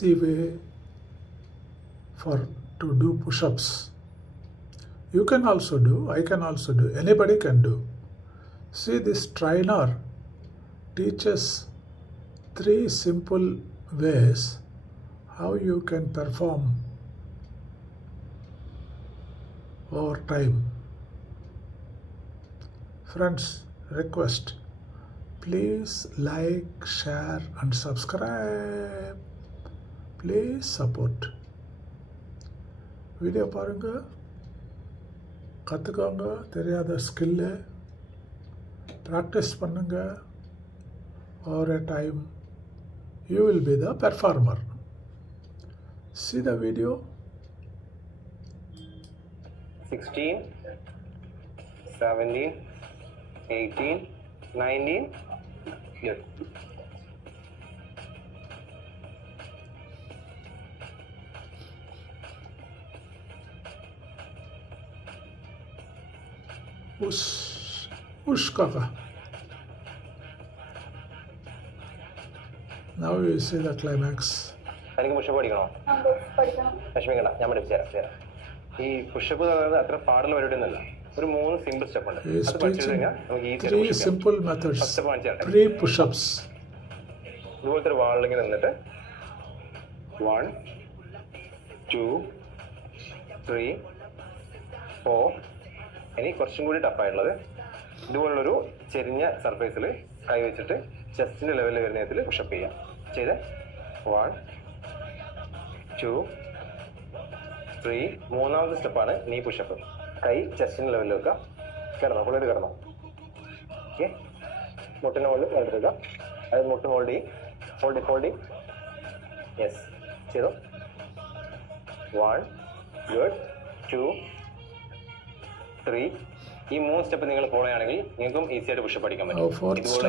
easy way for to do push-ups. You can also do, I can also do, anybody can do. See, this trainer teaches 3 simple ways how you can perform over time. Friends, request, please like, share and subscribe. Please support. Video பாருங்க, கற்றுக்கோங்க, தெரியாத skill practice பண்ணுங்க. Over a time you will be the performer. See the video. 16, 17, 18, 19, good. Push kaka. Now you see the climax. എനിക്ക് പുഷപ്പ് പഠിക്കണോ? വിഷമിക്കണ്ട, ഞാൻ പഠിപ്പിച്ചു തരാം. ഈ പുഷപ്പ് എന്ന് പറയുന്നത് അത്ര പാടുള്ള പരിപാടി ഒന്നുമല്ല. ഒരു 3 സിമ്പിൾ സ്റ്റെപ്പ് ഉണ്ട്. അത് പഠിച്ചു കഴിഞ്ഞാൽ നമുക്ക് ഈസി 3 simple methods. 3 push-ups. ഇതുപോലത്തെ ഒരു വാളിലിങ്ങനെ നിന്നിട്ട് 1, 2, 3, 4. ഇനി കുറച്ചും കൂടി ടഫായിട്ടുള്ളത് ഇതുപോലുള്ളൊരു ചെരിഞ്ഞ സർഫേസിൽ കൈ വെച്ചിട്ട് ചെസ്റ്റിന്റെ ലെവലിൽ വരുന്ന വിധത്തിൽ പുഷപ്പ് ചെയ്യാം. ചെയ്ത് 1, 2, 3. മൂന്നാമത്തെ സ്റ്റെപ്പാണ് നീ പുഷപ്പ്. കൈ ചെസ്റ്റിന്റെ ലെവലിൽ വെക്കുക. കിടന്നോ, ഫുള്ളായിട്ട് കിടന്നോ. ഓക്കെ, മുട്ടിന്റെ മുകളിൽ കിടക്കുക. അത് മുട്ട് ഹോൾഡ് ചെയ്യും. യെസ്, ചെയ്തോ. 1, ഗുഡ്. 2, 3. ഈ 3 സ്റ്റെപ്പ് നിങ്ങൾ ഫോളോ ചെയ്യുകയാണെങ്കിൽ നിങ്ങൾക്കും ഈസി ആയിട്ട് പുഷപ്പ് പഠിക്കാൻ പറ്റും. Fourth step